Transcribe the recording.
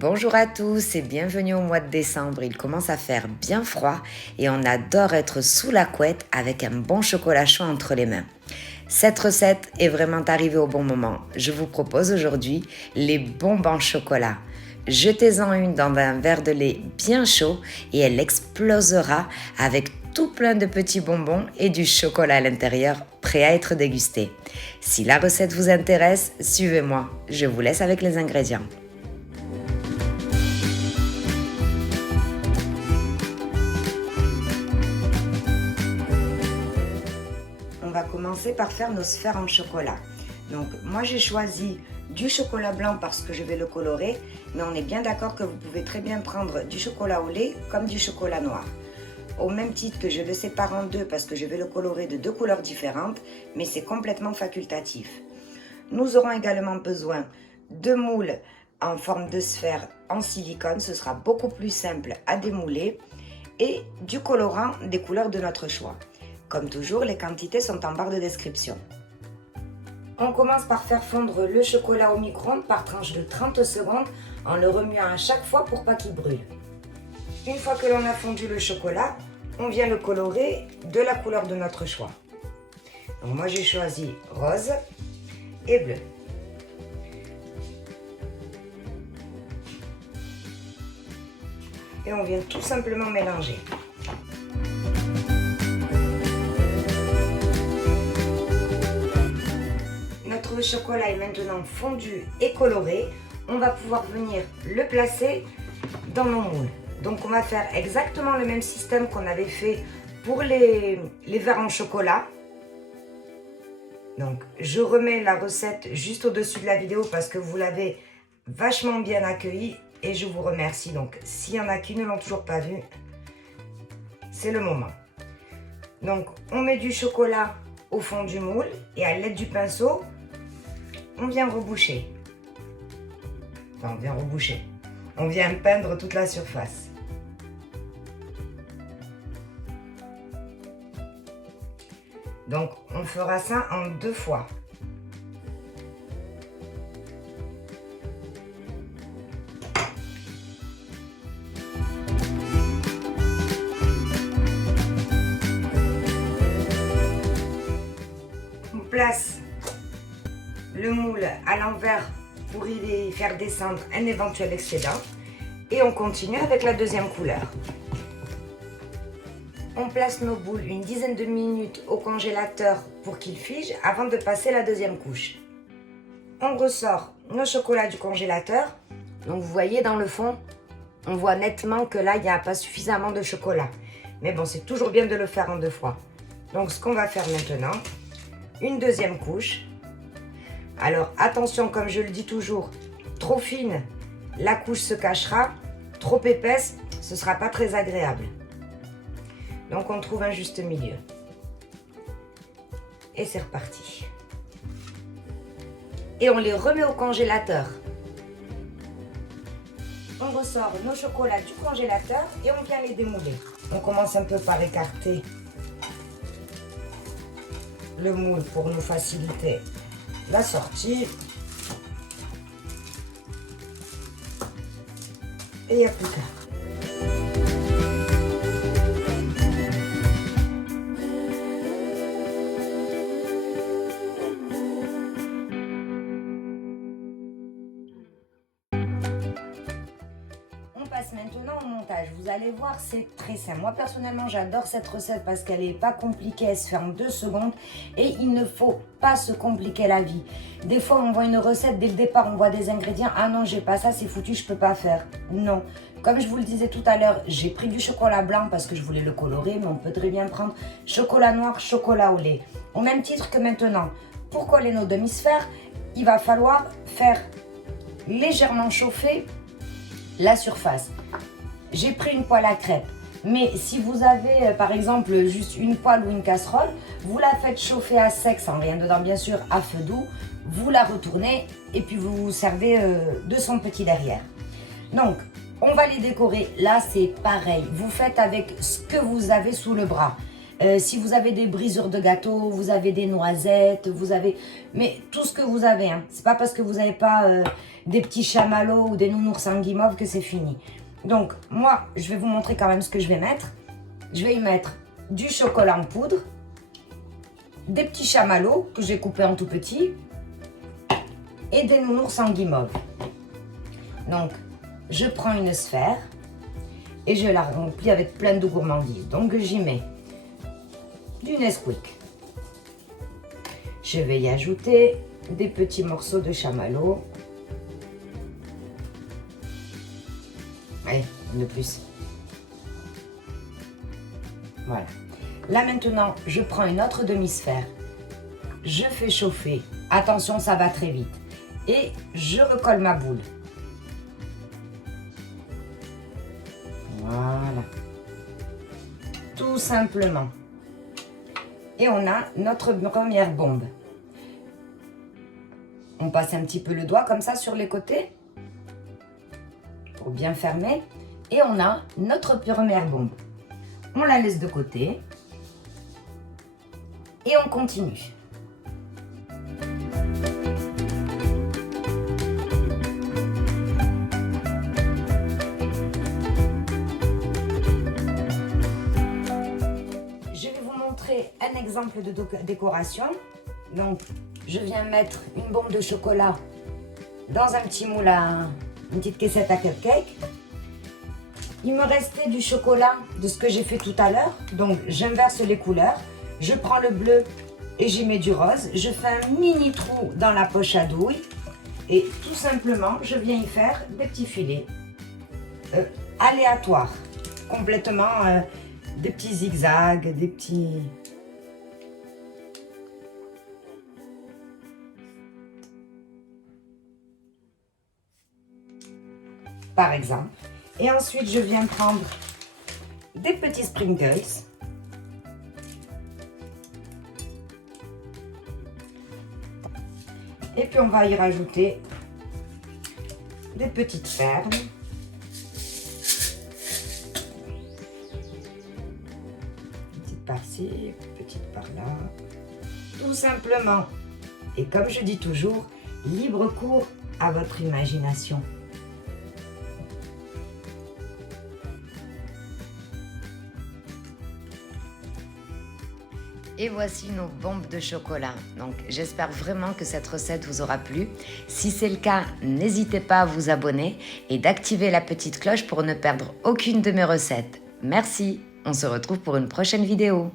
Bonjour à tous et bienvenue au mois de décembre. Il commence à faire bien froid et on adore être sous la couette avec un bon chocolat chaud entre les mains. Cette recette est vraiment arrivée au bon moment. Je vous propose aujourd'hui les bonbons chocolat. Jetez-en une dans un verre de lait bien chaud et elle explosera avec tout plein de petits bonbons et du chocolat à l'intérieur prêt à être dégusté. Si la recette vous intéresse, suivez-moi. Je vous laisse avec les ingrédients. On va commencer par faire nos sphères en chocolat. Donc moi j'ai choisi du chocolat blanc parce que je vais le colorer, mais on est bien d'accord que vous pouvez très bien prendre du chocolat au lait comme du chocolat noir. Au même titre que je le sépare en deux parce que je vais le colorer de deux couleurs différentes, mais c'est complètement facultatif. Nous aurons également besoin de moules en forme de sphère en silicone, ce sera beaucoup plus simple à démouler, et du colorant des couleurs de notre choix. Comme toujours, les quantités sont en barre de description. On commence par faire fondre le chocolat au micro-ondes par tranche de 30 secondes en le remuant à chaque fois pour pas qu'il brûle. Une fois que l'on a fondu le chocolat, on vient le colorer de la couleur de notre choix. Donc moi j'ai choisi rose et bleu. Et on vient tout simplement mélanger. Notre chocolat est maintenant fondu et coloré. On va pouvoir venir le placer dans nos moules. Donc on va faire exactement le même système qu'on avait fait pour les verres en chocolat. Donc je remets la recette juste au-dessus de la vidéo parce que vous l'avez vachement bien accueillie et je vous remercie. Donc s'il y en a qui ne l'ont toujours pas vu, c'est le moment. Donc on met du chocolat au fond du moule et à l'aide du pinceau, on vient reboucher. Enfin, on vient reboucher. On vient peindre toute la surface. Donc, on fera ça en 2 fois. On place le moule à l'envers pour y faire descendre un éventuel excédent. Et on continue avec la deuxième couleur. On place nos boules une dizaine de minutes au congélateur pour qu'ils figent avant de passer la deuxième couche. On ressort nos chocolats du congélateur. Donc vous voyez dans le fond, on voit nettement que là, il n'y a pas suffisamment de chocolat. Mais bon, c'est toujours bien de le faire en 2 fois. Donc ce qu'on va faire maintenant, une deuxième couche. Alors attention, comme je le dis toujours, trop fine, la couche se cachera. Trop épaisse, ce ne sera pas très agréable. Donc on trouve un juste milieu. Et c'est reparti. Et on les remet au congélateur. On ressort nos chocolats du congélateur et on vient les démouler. On commence un peu par écarter le moule pour nous faciliter la sortie. Et il n'y a plus qu'à. On passe maintenant au montage. Vous allez voir, c'est très simple. Moi, personnellement, j'adore cette recette parce qu'elle n'est pas compliquée. Elle se fait en 2 secondes et il ne faut pas se compliquer la vie. Des fois, on voit une recette, dès le départ, on voit des ingrédients. Ah non, j'ai pas ça, c'est foutu, je peux pas faire. Non. Comme je vous le disais tout à l'heure, j'ai pris du chocolat blanc parce que je voulais le colorer, mais on peut très bien prendre chocolat noir, chocolat au lait. Au même titre que maintenant, pour coller nos demi-sphères, il va falloir faire légèrement chauffer la surface. J'ai pris une poêle à crêpes, mais si vous avez par exemple juste une poêle ou une casserole, vous la faites chauffer à sec sans rien dedans bien sûr, à feu doux, vous la retournez et puis vous vous servez de son petit derrière. Donc on va les décorer, là c'est pareil, vous faites avec ce que vous avez sous le bras. Si vous avez des brisures de gâteau, vous avez des noisettes, vous avez... Mais tout ce que vous avez, hein. C'est pas parce que vous n'avez pas des petits chamallows ou des nounours en guimauve que c'est fini. Donc, moi, je vais vous montrer quand même ce que je vais mettre. Je vais y mettre du chocolat en poudre, des petits chamallows que j'ai coupés en tout petits et des nounours en guimauve. Donc, je prends une sphère et je la remplis avec plein de gourmandises. Donc, j'y mets du Nesquik. Je vais y ajouter des petits morceaux de chamallow. Allez, de plus. Voilà. Là maintenant, je prends une autre demi-sphère. Je fais chauffer. Attention, ça va très vite. Et je recolle ma boule. Voilà. Tout simplement. Et on a notre première bombe. On passe un petit peu le doigt comme ça sur les côtés pour bien fermer. Et on a notre première bombe. On la laisse de côté. Et on continue. Je vais vous montrer un exemple de décoration. Donc, je viens mettre une bombe de chocolat dans un petit moule à une petite caissette à cupcake. Il me restait du chocolat de ce que j'ai fait tout à l'heure. Donc, j'inverse les couleurs. Je prends le bleu et j'y mets du rose. Je fais un mini trou dans la poche à douille. Et tout simplement, je viens y faire des petits filets aléatoires. Complètement des petits zigzags, des petits... Par exemple. Et ensuite, je viens prendre des petits sprinkles. Et puis, on va y rajouter des petites perles. Petite par-ci, petite par-là. Tout simplement. Et comme je dis toujours, libre cours à votre imagination. Et voici nos bombes de chocolat. Donc j'espère vraiment que cette recette vous aura plu. Si c'est le cas, n'hésitez pas à vous abonner et d'activer la petite cloche pour ne perdre aucune de mes recettes. Merci, on se retrouve pour une prochaine vidéo.